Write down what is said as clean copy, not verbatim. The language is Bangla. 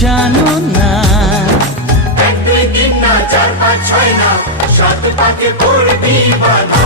জানো না। 1 2 3 না 4 5 6 না 7 পাকে পড়বি বাধা।